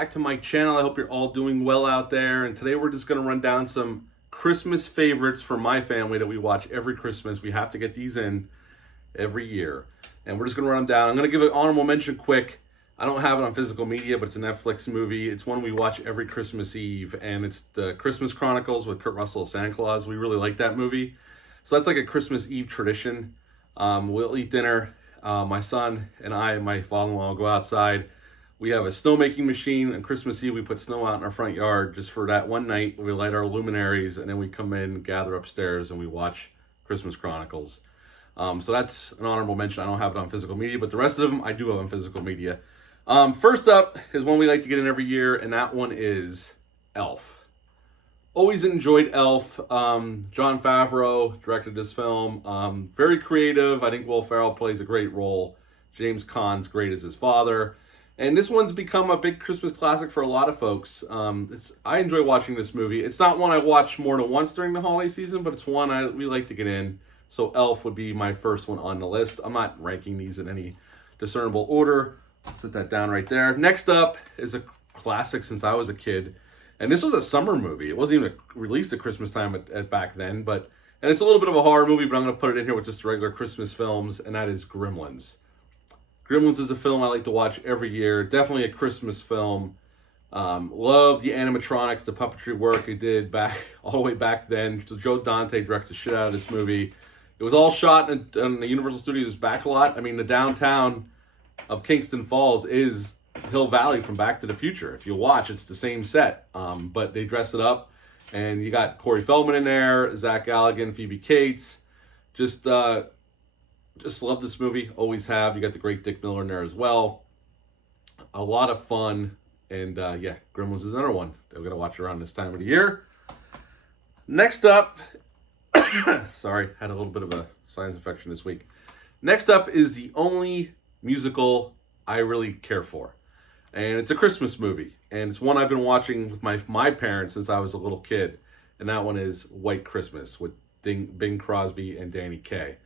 back to my channel. I hope you're all doing well out there. And today we're just going to run down some Christmas favorites for my family that we watch every Christmas. We have to get these in every year. And we're just going to run them down. I'm going to give an honorable mention quick. I don't have it on physical media, but it's a Netflix movie. It's one we watch every Christmas Eve. And it's the Christmas Chronicles with Kurt Russell as Santa Claus. We really like that movie. So that's like a Christmas Eve tradition. We'll eat dinner. My son and I and my father-in-law will go outside. We have a snowmaking machine. On Christmas Eve, we put snow out in our front yard just for that one night. We light our luminaries, and then we come in, gather upstairs, and we watch Christmas Chronicles. So that's an honorable mention. I don't have it on physical media, but the rest of them I do have on physical media. First up is one we like to get in every year, and that one is Elf. Always enjoyed Elf. Jon Favreau directed this film. Very creative. I think Will Ferrell plays a great role. James Caan's great as his father. And this one's become a big Christmas classic for a lot of folks. I enjoy watching this movie. It's not one I watch more than once during the holiday season, but it's one we like to get in. So Elf would be my first one on the list. I'm not ranking these in any discernible order. Set that down right there. Next up is a classic since I was a kid. And this was a summer movie. It wasn't even released at Christmas time at back then. And it's a little bit of a horror movie, but I'm going to put it in here with just regular Christmas films, and that is Gremlins. Gremlins is a film I like to watch every year. Definitely a Christmas film. Love the animatronics, the puppetry work they did all the way back then. Joe Dante directs the shit out of this movie. It was all shot in the Universal Studios backlot. I mean, the downtown of Kingston Falls is Hill Valley from Back to the Future. If you watch, it's the same set, but they dressed it up, and you got Corey Feldman in there, Zach Galligan, Phoebe Cates. Just love this movie. Always have. You got the great Dick Miller in there as well. A lot of fun, and yeah, Gremlins is another one that we're gonna watch around this time of the year. Next up, sorry, had a little bit of a sinus infection this week. Next up is the only musical I really care for. And it's a Christmas movie. And it's one I've been watching with my parents since I was a little kid. And that one is White Christmas with Bing Crosby and Danny Kaye.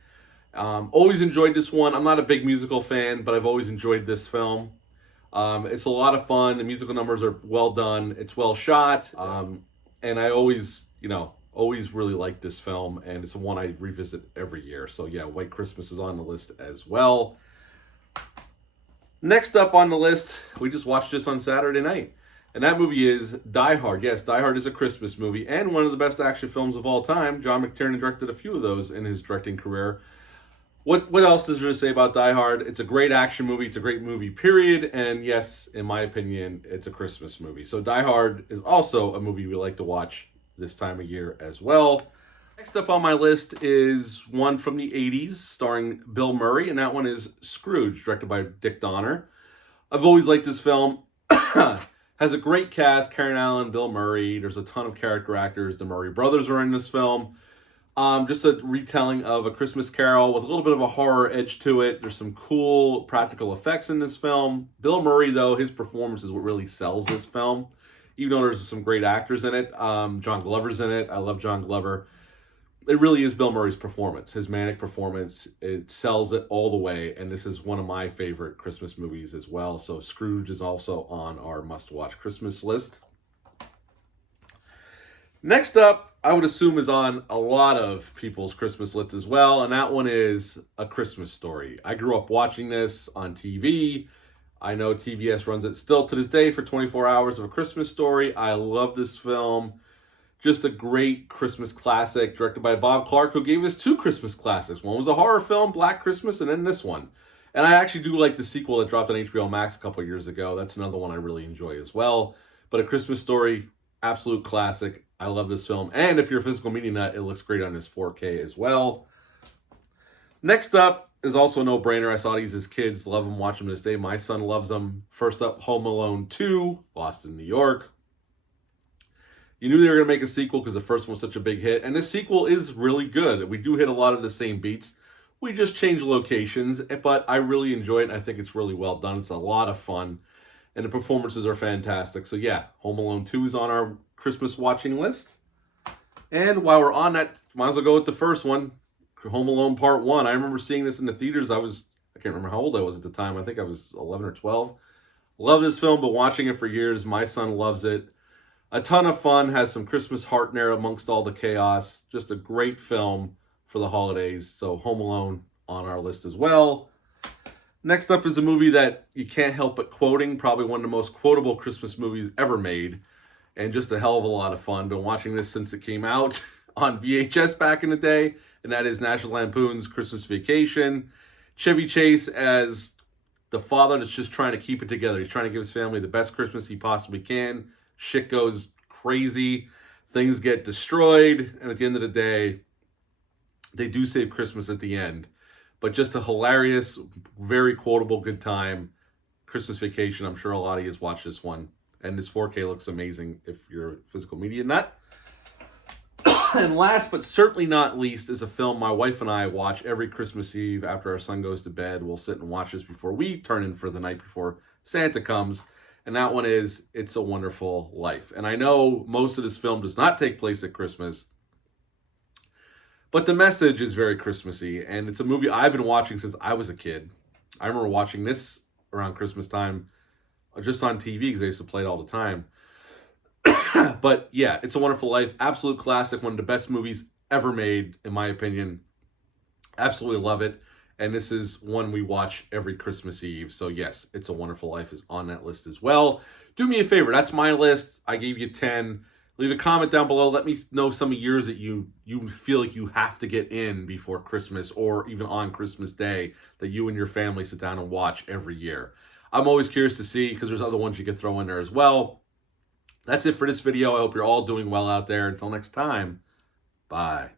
Always enjoyed this one. I'm not a big musical fan, but I've always enjoyed this film. It's a lot of fun. The musical numbers are well done. It's well shot. And I always really like this film. And it's one I revisit every year. So yeah, White Christmas is on the list as well. Next up on the list, we just watched this on Saturday night. And that movie is Die Hard. Yes, Die Hard is a Christmas movie and one of the best action films of all time. John McTiernan directed a few of those in his directing career. What else is there to say about Die Hard? It's a great action movie. It's a great movie, period. And yes, in my opinion, it's a Christmas movie. So Die Hard is also a movie we like to watch this time of year as well. Next up on my list is one from the 80s starring Bill Murray, and that one is Scrooge, directed by Dick Donner. I've always liked this film. Has a great cast, Karen Allen, Bill Murray. There's a ton of character actors. The Murray brothers are in this film. Just a retelling of A Christmas Carol with a little bit of a horror edge to it. There's some cool practical effects in this film. Bill Murray, though, his performance is what really sells this film, even though there's some great actors in it. John Glover's in it. I love John Glover. It really is Bill Murray's performance, his manic performance. It sells it all the way, and this is one of my favorite Christmas movies as well. So Scrooge is also on our must-watch Christmas list. Next up, I would assume is on a lot of people's Christmas lists as well, and that one is A Christmas Story. I grew up watching this on TV. I know TBS runs it still to this day for 24 hours of A Christmas Story. I love this film. Just a great Christmas classic directed by Bob Clark, who gave us two Christmas classics. One was a horror film, Black Christmas, and then this one. And I actually do like the sequel that dropped on HBO Max a couple of years ago. That's another one I really enjoy as well. But A Christmas Story, absolute classic. I love this film. And if you're a physical media nut, it looks great on this 4K as well. Next up is also a no-brainer. I saw these as kids. Love them, watch them to this day. My son loves them. First up, Home Alone 2, Boston, New York. You knew they were going to make a sequel because the first one was such a big hit. And this sequel is really good. We do hit a lot of the same beats. We just change locations, but I really enjoy it. I think it's really well done. It's a lot of fun. And the performances are fantastic. So yeah, Home Alone 2 is on our Christmas watching list. And while we're on that, might as well go with the first one, Home Alone Part 1. I remember seeing this in the theaters. I can't remember how old I was at the time. I think I was 11 or 12. Love this film, but watching it for years, my son loves it. A ton of fun, has some Christmas heart in there amongst all the chaos. Just a great film for the holidays. So Home Alone on our list as well. Next up is a movie that you can't help but quoting, probably one of the most quotable Christmas movies ever made, and just a hell of a lot of fun. Been watching this since it came out on VHS back in the day, and that is National Lampoon's Christmas Vacation. Chevy Chase as the father that's just trying to keep it together. He's trying to give his family the best Christmas he possibly can. Shit goes crazy. Things get destroyed. And at the end of the day, they do save Christmas at the end. But just a hilarious, very quotable good time. Christmas Vacation. I'm sure a lot of you has watched this one. And this 4K looks amazing if you're a physical media nut. And last but certainly not least is a film my wife and I watch every Christmas Eve after our son goes to bed. We'll sit and watch this before we turn in for the night before Santa comes. And that one is It's a Wonderful Life. And I know most of this film does not take place at Christmas, but the message is very Christmassy. And it's a movie I've been watching since I was a kid. I remember watching this around Christmas time just on TV because I used to play it all the time. But yeah, It's a Wonderful Life, absolute classic, one of the best movies ever made, in my opinion. Absolutely love it. And this is one we watch every Christmas Eve. So yes, It's a Wonderful Life is on that list as well. Do me a favor, that's my list. I gave you 10. Leave a comment down below. Let me know some of yours that you feel like you have to get in before Christmas or even on Christmas Day that you and your family sit down and watch every year. I'm always curious to see because there's other ones you could throw in there as well. That's it for this video. I hope you're all doing well out there. Until next time, bye.